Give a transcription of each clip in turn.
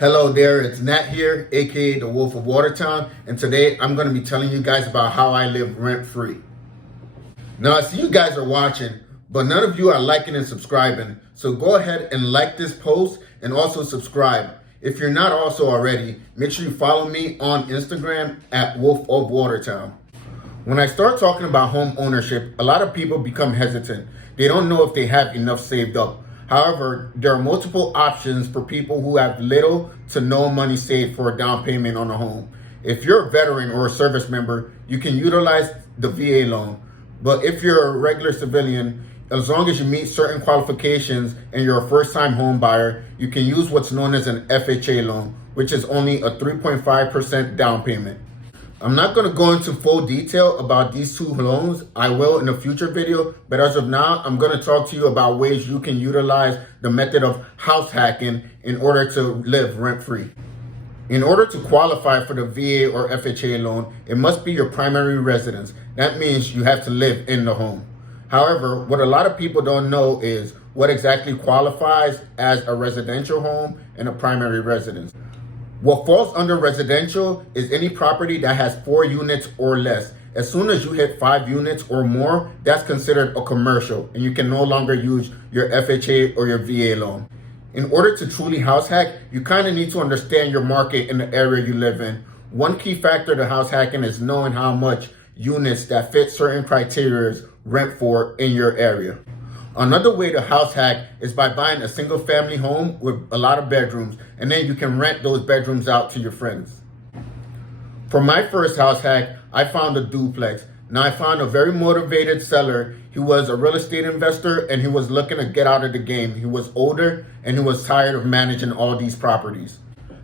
Hello there, it's Nat here, aka the Wolf of Watertown, and today I'm going to be telling you guys about how I live rent-free. Now I see you guys are watching, but none of you are liking and subscribing, so go ahead and like this post and also subscribe. If you're not also already, make sure you follow me on Instagram at Wolf of Watertown. When I start talking about home ownership, a lot of people become hesitant. They don't know if they have enough saved up. However, there are multiple options for people who have little to no money saved for a down payment on a home. If you're a veteran or a service member, you can utilize the VA loan. But if you're a regular civilian, as long as you meet certain qualifications and you're a first-time home buyer, you can use what's known as an FHA loan, which is only a 3.5% down payment. I'm not going to go into full detail about these two loans. I will in a future video, but as of now, I'm going to talk to you about ways you can utilize the method of house hacking in order to live rent-free. In order to qualify for the VA or FHA loan, it must be your primary residence. That means you have to live in the home. However, what a lot of people don't know is what exactly qualifies as a residential home and a primary residence. What falls under residential is any property that has 4 units or less. As soon as you hit 5 units or more, that's considered a commercial and you can no longer use your FHA or your VA loan. In order to truly house hack, you kind of need to understand your market in the area you live in. One key factor to house hacking is knowing how much units that fit certain criteria rent for in your area. Another way to house hack is by buying a single family home with a lot of bedrooms, and then you can rent those bedrooms out to your friends. For my first house hack, I found a duplex. Now I found a very motivated seller. He was a real estate investor and he was looking to get out of the game. He was older and he was tired of managing all these properties.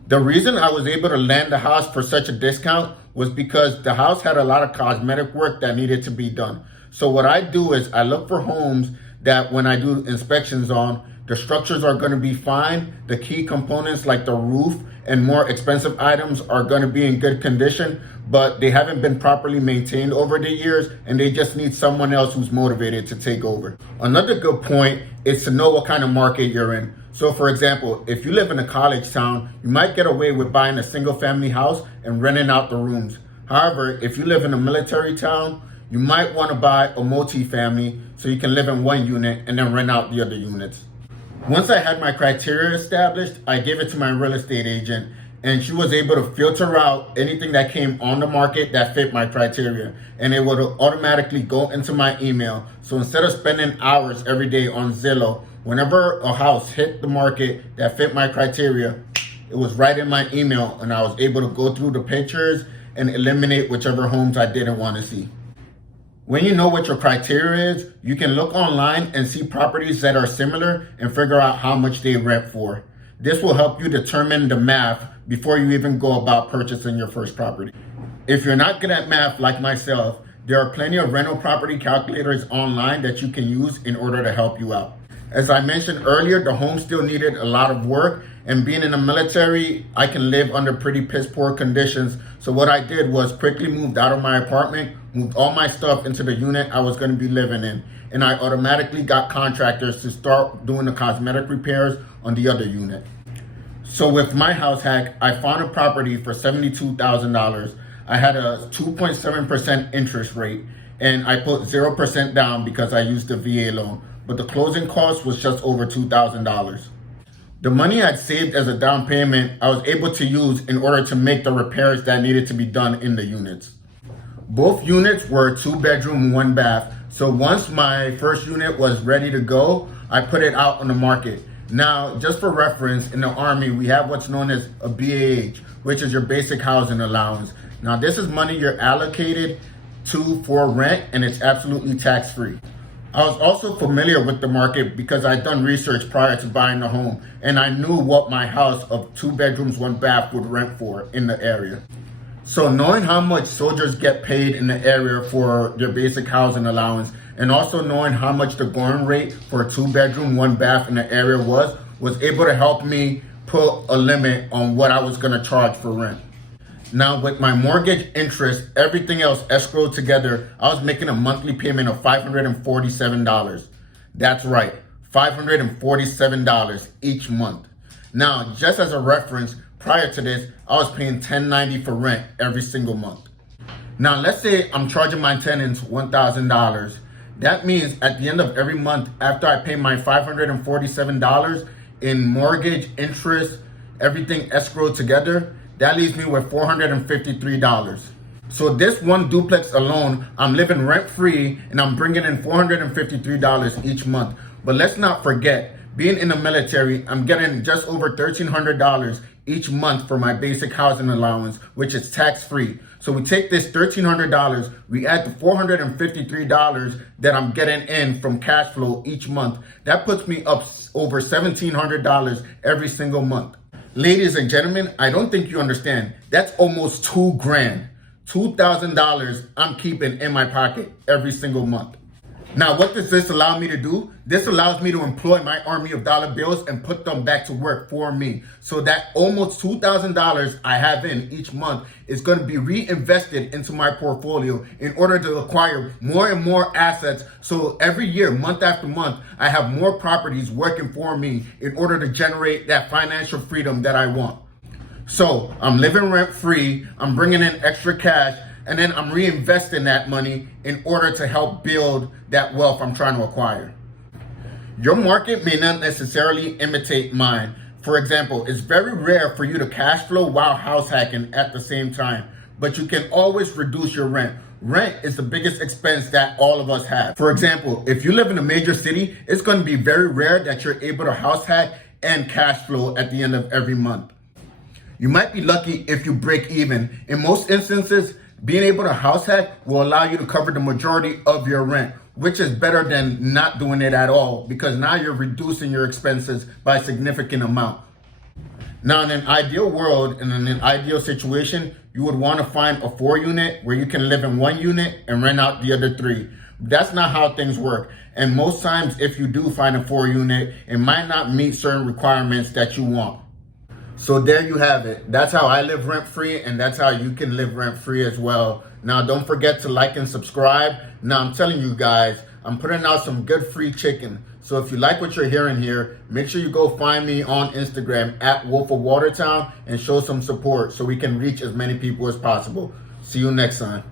The reason I was able to land the house for such a discount was because the house had a lot of cosmetic work that needed to be done. So what I do is I look for homes that when I do inspections on, the structures are going to be fine. The key components like the roof and more expensive items are going to be in good condition, but they haven't been properly maintained over the years and they just need someone else who's motivated to take over. Another good point is to know what kind of market you're in. So for example, if you live in a college town, you might get away with buying a single family house and renting out the rooms. However, if you live in a military town, you might want to buy a multi-family so you can live in one unit and then rent out the other units. Once I had my criteria established, I gave it to my real estate agent and she was able to filter out anything that came on the market that fit my criteria, and it would automatically go into my email. So instead of spending hours every day on Zillow, whenever a house hit the market that fit my criteria, it was right in my email and I was able to go through the pictures and eliminate whichever homes I didn't want to see. When you know what your criteria is, you can look online and see properties that are similar and figure out how much they rent for. This will help you determine the math before you even go about purchasing your first property. If you're not good at math like myself, there are plenty of rental property calculators online that you can use in order to help you out. As I mentioned earlier, the home still needed a lot of work, and being in the military, I can live under pretty piss poor conditions. So what I did was quickly moved out of my apartment, moved all my stuff into the unit I was going to be living in, and I automatically got contractors to start doing the cosmetic repairs on the other unit. So with my house hack, I found a property for $72,000. I had a 2.7% interest rate, and I put 0% down because I used the VA loan, but the closing cost was just over $2,000. The money I'd saved as a down payment, I was able to use in order to make the repairs that needed to be done in the units. Both units were 2-bedroom, 1-bath. So once my first unit was ready to go, I put it out on the market. Now, just for reference, in the Army, we have what's known as a BAH, which is your basic housing allowance. Now, this is money you're allocated to for rent, and it's absolutely tax-free. I was also familiar with the market because I'd done research prior to buying the home, and I knew what my house of 2 bedrooms, 1 bath would rent for in the area. So knowing how much soldiers get paid in the area for their basic housing allowance, and also knowing how much the going rate for a 2-bedroom, 1 bath in the area was able to help me put a limit on what I was going to charge for rent. Now with my mortgage, interest, everything else escrowed together, I was making a monthly payment of $547. That's right, $547 each month. Now, just as a reference, Prior to this, I was paying $10.90 for rent every single month. Now, let's say I'm charging my tenants $1,000. That means at the end of every month, after I pay my $547 in mortgage, interest, everything escrowed together, that leaves me with $453. So this one duplex alone, I'm living rent free and I'm bringing in $453 each month. But let's not forget, being in the military, I'm getting just over $1,300 each month for my basic housing allowance, which is tax free. So we take this $1,300, we add the $453 that I'm getting in from cash flow each month. That puts me up over $1,700 every single month. Ladies and gentlemen, I don't think you understand. That's almost $2,000. $2,000 I'm keeping in my pocket every single month. Now, what does this allow me to do? This allows me to employ my army of dollar bills and put them back to work for me. So that almost $2,000 I have in each month is going to be reinvested into my portfolio in order to acquire more and more assets. So every year, month after month, I have more properties working for me in order to generate that financial freedom that I want. So I'm living rent free, I'm bringing in extra cash, and then I'm reinvesting that money in order to help build that wealth I'm trying to acquire. Your market may not necessarily imitate mine. For example, it's very rare for you to cash flow while house hacking at the same time, but you can always reduce your rent. Rent is the biggest expense that all of us have. For example, if you live in a major city, it's going to be very rare that you're able to house hack and cash flow at the end of every month. You might be lucky if you break even. In most instances, being able to house hack will allow you to cover the majority of your rent, which is better than not doing it at all, because now you're reducing your expenses by a significant amount. Now, in an ideal world, in an ideal situation, you would want to find a 4-unit where you can live in 1 unit and rent out the other 3. That's not how things work. And most times, if you do find a 4-unit, it might not meet certain requirements that you want. So there you have it. That's how I live rent free, and that's how you can live rent free as well. Now, don't forget to like and subscribe. Now, I'm telling you guys, I'm putting out some good free chicken. So if you like what you're hearing here, make sure you go find me on Instagram at Wolf of Watertown and show some support so we can reach as many people as possible. See you next time.